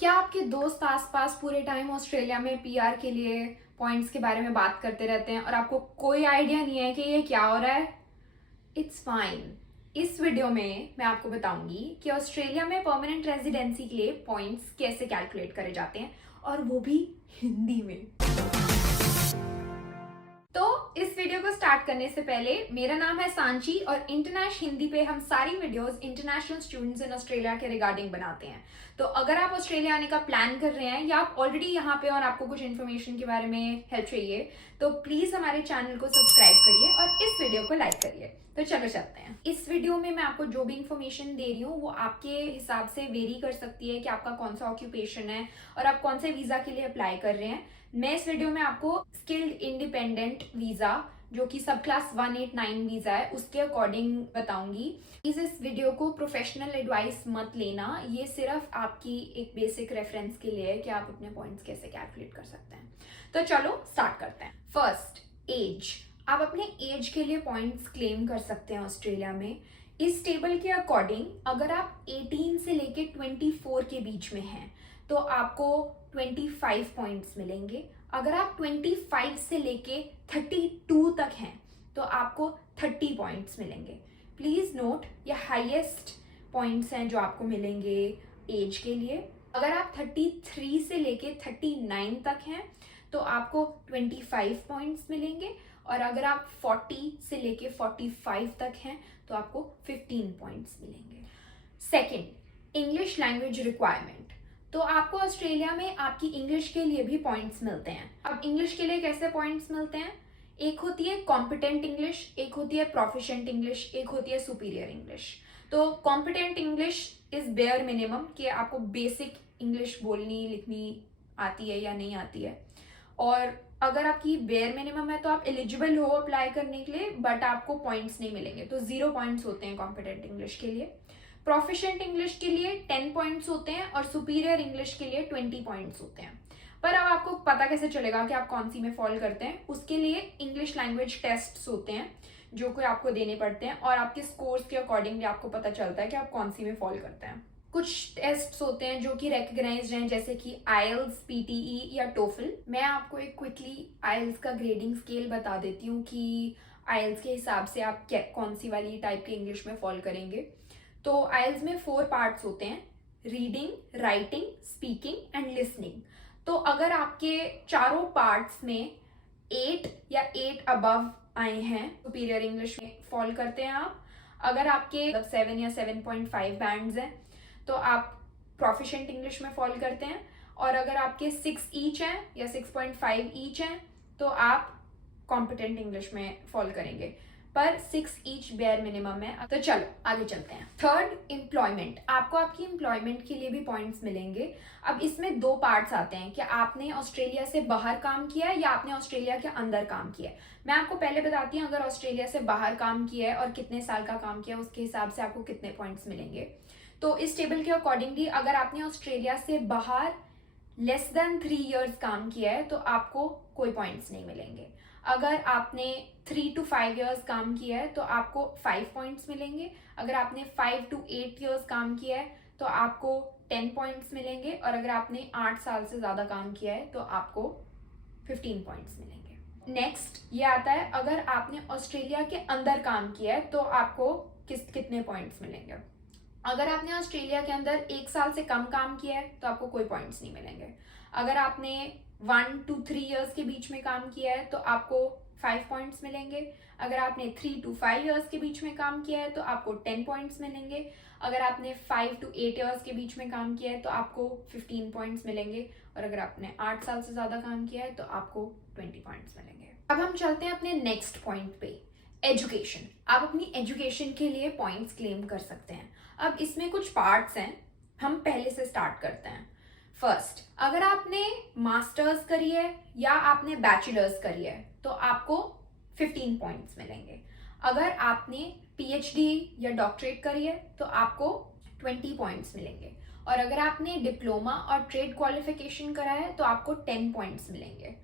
क्या आपके दोस्त आसपास पूरे टाइम ऑस्ट्रेलिया में पीआर के लिए पॉइंट्स के बारे में बात करते रहते हैं और आपको कोई आइडिया नहीं है कि ये क्या हो रहा है? It's fine. इस वीडियो में मैं आपको बताऊंगी कि ऑस्ट्रेलिया में परमानेंट रेजिडेंसी के लिए पॉइंट्स कैसे कैलकुलेट करे जाते हैं, और वो भी हिंदी में। तो इस वीडियो को स्टार्ट करने से पहले, मेरा नाम है सांची और इंटरनेशनल हिंदी पे हम सारी videos international students in Australia के रिगार्डिंग बनाते हैं। तो अगर आप ऑस्ट्रेलिया आने का प्लान कर रहे हैं या आप ऑलरेडी यहाँ पे और आपको कुछ इन्फॉर्मेशन के बारे में हेल्प चाहिए, तो प्लीज हमारे चैनल को सब्सक्राइब करिए और इस वीडियो को लाइक करिए। तो चलो चलते हैं। इस वीडियो में मैं आपको जो भी इंफॉर्मेशन दे रही हूँ वो आपके हिसाब से वेरी कर सकती है कि आपका कौन सा ऑक्यूपेशन है और आप कौन से वीजा के लिए अप्लाई कर रहे हैं। मैं इस वीडियो में आपको स्किल्ड इंडिपेंडेंट वीजा, जो कि सब क्लास 189 वीजा है, उसके अकॉर्डिंग बताऊंगी। प्लीज इस वीडियो को प्रोफेशनल एडवाइस मत लेना, ये सिर्फ आपकी एक बेसिक रेफरेंस के लिए है कि आप अपने पॉइंट्स कैसे कैलकुलेट कर सकते हैं। तो चलो स्टार्ट करते हैं। First, age. आप अपने एज के लिए पॉइंट्स क्लेम कर सकते हैं ऑस्ट्रेलिया में। इस टेबल के अकॉर्डिंग अगर आप 18 से लेके 24 के बीच में हैं तो आपको 25 पॉइंट्स मिलेंगे। अगर आप 25 से लेके 32 तक हैं तो आपको 30 पॉइंट्स मिलेंगे। प्लीज नोट, ये हाईएस्ट पॉइंट्स हैं जो आपको मिलेंगे एज के लिए। अगर आप 33 से लेके 39 तक हैं तो आपको 25 पॉइंट्स मिलेंगे, और अगर आप 40 से लेके 45 तक हैं तो आपको 15 पॉइंट्स मिलेंगे। Second, English language requirement. तो आपको ऑस्ट्रेलिया में आपकी इंग्लिश के लिए भी पॉइंट्स मिलते हैं। अब इंग्लिश के लिए कैसे पॉइंट्स मिलते हैं? एक होती है कॉम्पिटेंट इंग्लिश, एक होती है प्रोफिशिएंट इंग्लिश, एक होती है सुपीरियर इंग्लिश। तो competent English is bare minimum, कि आपको बेसिक इंग्लिश बोलनी लिखनी आती है या नहीं आती है, और अगर आपकी बेयर मिनिमम है तो आप एलिजिबल हो अप्लाई करने के लिए, बट आपको पॉइंट्स नहीं मिलेंगे। तो 0 पॉइंट्स होते हैं कॉम्पिटेंट इंग्लिश के लिए। प्रोफिशिएंट इंग्लिश के लिए 10 पॉइंट्स होते हैं और सुपीरियर इंग्लिश के लिए 20 पॉइंट्स होते हैं। पर अब आपको पता कैसे चलेगा कि आप कौन सी में फॉल करते हैं? उसके लिए इंग्लिश लैंग्वेज टेस्ट्स होते हैं जो कि आपको देने पड़ते हैं, और आपके स्कोर्स के अकॉर्डिंगली आपको पता चलता है कि आप कौन सी में फॉल करते हैं। कुछ टेस्ट्स होते हैं जो कि रेकग्नाइज्ड हैं, जैसे कि आईएल्स, पीटीई या टोफल। मैं आपको एक क्विकली आईएल्स का ग्रेडिंग स्केल बता देती हूँ कि आईएल्स के हिसाब से आप कौन सी वाली टाइप के इंग्लिश में फॉल करेंगे। तो आईएल्स में 4 पार्ट्स होते हैं: reading, writing, speaking and listening. तो अगर आपके चारों पार्ट्स में 8 या 8 अबव आए हैं, सुपीरियर इंग्लिश में फॉल करते हैं आप। अगर आपके 7 या 7.5 बैंड्स हैं तो आप प्रोफिशिएंट इंग्लिश में फॉल करते हैं, और अगर आपके 6 ईच हैं या 6.5 ईच हैं तो आप कॉम्पिटेंट इंग्लिश में फॉल करेंगे, पर 6 ईच बेयर मिनिमम है। तो चलो आगे चलते हैं। Third, employment. आपको आपकी एम्प्लॉयमेंट के लिए भी पॉइंट्स मिलेंगे। अब इसमें 2 पार्ट्स आते हैं कि आपने ऑस्ट्रेलिया से बाहर काम किया है या आपने ऑस्ट्रेलिया के अंदर काम किया है। मैं आपको पहले बताती हूँ, अगर ऑस्ट्रेलिया से बाहर काम किया है और कितने साल का काम किया है, उसके हिसाब से आपको कितने पॉइंट्स मिलेंगे। तो इस टेबल के अकॉर्डिंगली अगर आपने ऑस्ट्रेलिया से बाहर लेस देन 3 इयर्स काम किया है तो आपको कोई पॉइंट्स नहीं मिलेंगे। अगर आपने 3 to 5 इयर्स काम किया है तो आपको 5 पॉइंट्स मिलेंगे। अगर आपने 5 to 8 इयर्स काम किया है तो आपको 10 पॉइंट्स मिलेंगे, और अगर आपने 8 साल से ज़्यादा काम किया है तो आपको 15 पॉइंट्स मिलेंगे। नेक्स्ट ये आता है, अगर आपने ऑस्ट्रेलिया के अंदर काम किया है तो आपको कितने पॉइंट्स मिलेंगे। अगर आपने ऑस्ट्रेलिया के अंदर 1 साल से कम काम किया है तो आपको कोई पॉइंट्स नहीं मिलेंगे। अगर आपने 1 to 3 इयर्स के बीच में काम किया है तो आपको 5 पॉइंट्स मिलेंगे। अगर आपने 3 to 5 इयर्स के बीच में काम किया है तो आपको 10 पॉइंट्स मिलेंगे। अगर आपने 5 to 8 इयर्स के बीच में काम किया है तो आपको 15 पॉइंट्स मिलेंगे, और अगर आपने 8 साल से ज़्यादा काम किया है तो आपको 20 पॉइंट्स मिलेंगे। अब हम चलते हैं अपने नेक्स्ट पॉइंट पे, एजुकेशन। आप अपनी एजुकेशन के लिए पॉइंट्स क्लेम कर सकते हैं। अब इसमें कुछ पार्ट्स हैं, हम पहले से स्टार्ट करते हैं। फर्स्ट, अगर आपने मास्टर्स करी है या आपने बैचलर्स करी है तो आपको 15 पॉइंट्स मिलेंगे। अगर आपने पीएचडी या डॉक्टरेट करी है तो आपको 20 पॉइंट्स मिलेंगे, और अगर आपने डिप्लोमा और ट्रेड क्वालिफिकेशन करा है तो आपको 10 पॉइंट्स मिलेंगे।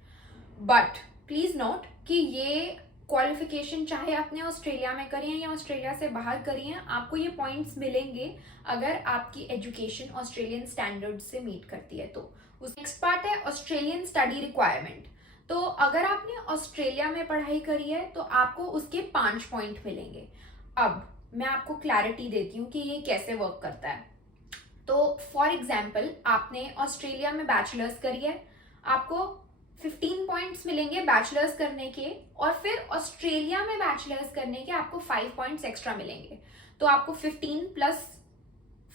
बट प्लीज नोट कि ये क्वालिफिकेशन चाहे आपने ऑस्ट्रेलिया में करी है या ऑस्ट्रेलिया से बाहर करी है, आपको ये पॉइंट्स मिलेंगे अगर आपकी एजुकेशन ऑस्ट्रेलियन स्टैंडर्ड से मीट करती है। तो उस नेक्स्ट पार्ट है ऑस्ट्रेलियन स्टडी रिक्वायरमेंट। तो अगर आपने ऑस्ट्रेलिया में पढ़ाई करी है तो आपको उसके 5 पॉइंट मिलेंगे। अब मैं आपको क्लैरिटी देती हूँ कि ये कैसे वर्क करता है। तो फॉर एग्जाम्पल, आपने ऑस्ट्रेलिया में बैचलर्स करी है, आपको 15 पॉइंट्स मिलेंगे बैचलर्स करने के, और फिर ऑस्ट्रेलिया में बैचलर्स करने के आपको 5 पॉइंट्स एक्स्ट्रा मिलेंगे। तो आपको 15 प्लस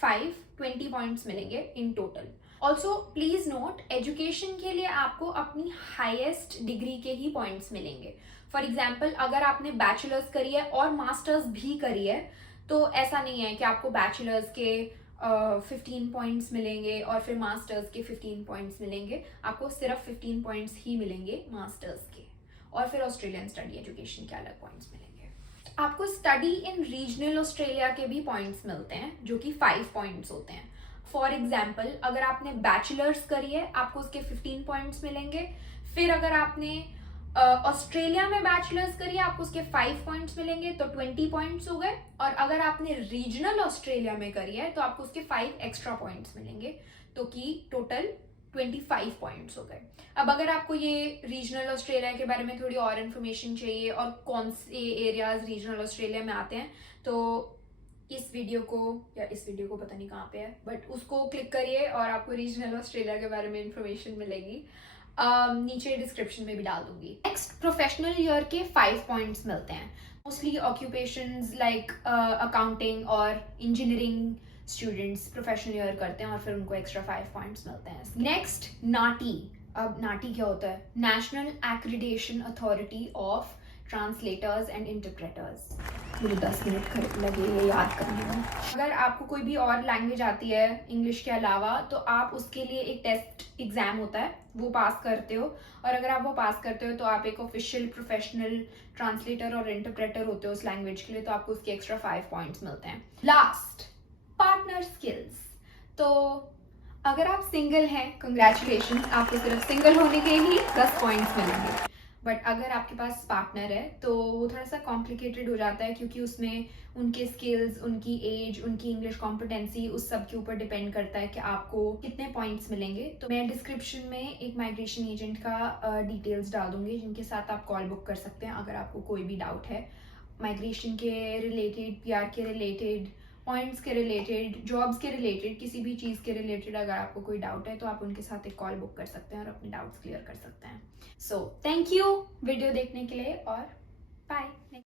5 20 पॉइंट्स मिलेंगे in total. Also please note, education के लिए आपको अपनी हाईएस्ट डिग्री के ही पॉइंट्स मिलेंगे। फॉर एग्जाम्पल, अगर आपने बैचलर्स करी है और मास्टर्स भी करी है तो ऐसा नहीं है कि आपको बैचलर्स के 15 पॉइंट्स मिलेंगे और फिर मास्टर्स के 15 पॉइंट्स मिलेंगे। आपको सिर्फ 15 पॉइंट्स ही मिलेंगे मास्टर्स के, और फिर ऑस्ट्रेलियन स्टडी एजुकेशन के अलग पॉइंट्स मिलेंगे। आपको स्टडी इन रीजनल ऑस्ट्रेलिया के भी पॉइंट्स मिलते हैं जो कि 5 पॉइंट्स होते हैं। फॉर एग्जाम्पल, अगर आपने बैचलर्स करी है आपको उसके 15 पॉइंट्स मिलेंगे। फिर अगर आपने ऑस्ट्रेलिया में बैचलर्स करी है आपको उसके 5 पॉइंट्स मिलेंगे, तो 20 पॉइंट्स हो गए। और अगर आपने रीजनल ऑस्ट्रेलिया में करी है तो आपको उसके 5 एक्स्ट्रा पॉइंट्स मिलेंगे, तो कि टोटल 25 पॉइंट्स हो गए। अब अगर आपको ये रीजनल ऑस्ट्रेलिया के बारे में थोड़ी और इन्फॉर्मेशन चाहिए और कौन से एरियाज रीजनल ऑस्ट्रेलिया में आते हैं, तो इस वीडियो को पता नहीं कहाँ पे है, बट उसको क्लिक करिए और आपको रीजनल ऑस्ट्रेलिया के बारे में इंफॉर्मेशन मिलेगी। नीचे डिस्क्रिप्शन में भी डाल दूंगी। नेक्स्ट, प्रोफेशनल ईयर के 5 पॉइंट्स मिलते हैं। मोस्टली ऑक्यूपेशंस लाइक अकाउंटिंग और इंजीनियरिंग स्टूडेंट्स प्रोफेशनल ईयर करते हैं और फिर उनको एक्स्ट्रा 5 पॉइंट्स मिलते हैं। नेक्स्ट, नाटी। अब नाटी क्या होता है? National accreditation authority of translators and interpreters. मुझे 10 मिनट लगे ये याद करने में। अगर आपको कोई भी और लैंग्वेज आती है इंग्लिश के अलावा, तो आप उसके लिए एक टेस्ट एग्जाम होता है, वो पास करते हो, और अगर आप वो पास करते हो तो आप एक ऑफिशियल प्रोफेशनल ट्रांसलेटर और इंटरप्रेटर होते हो उस लैंग्वेज के लिए, तो आपको उसके एक्स्ट्रा 5 पॉइंट्स मिलते हैं। Last, partner skills. तो अगर आप सिंगल हैं, कंग्रेचुलेशन, आपको सिर्फ सिंगल होने के ही 10 पॉइंट्स मिलेंगे। बट अगर आपके पास पार्टनर है तो वो थोड़ा सा कॉम्प्लिकेटेड हो जाता है, क्योंकि उसमें उनके स्किल्स, उनकी एज, उनकी इंग्लिश कॉम्पिटेंसी, उस सब के ऊपर डिपेंड करता है कि आपको कितने पॉइंट्स मिलेंगे। तो मैं डिस्क्रिप्शन में एक माइग्रेशन एजेंट का डिटेल्स डाल दूंगी जिनके साथ आप कॉल बुक कर सकते हैं अगर आपको कोई भी डाउट है माइग्रेशन के रिलेटेड, PR के रिलेटेड, पॉइंट्स के रिलेटेड, जॉब्स के रिलेटेड, किसी भी चीज़ के रिलेटेड अगर आपको कोई डाउट है तो आप उनके साथ एक कॉल बुक कर सकते हैं और अपने डाउट्स क्लियर कर सकते हैं। सो थैंक यू वीडियो देखने के लिए और बाय।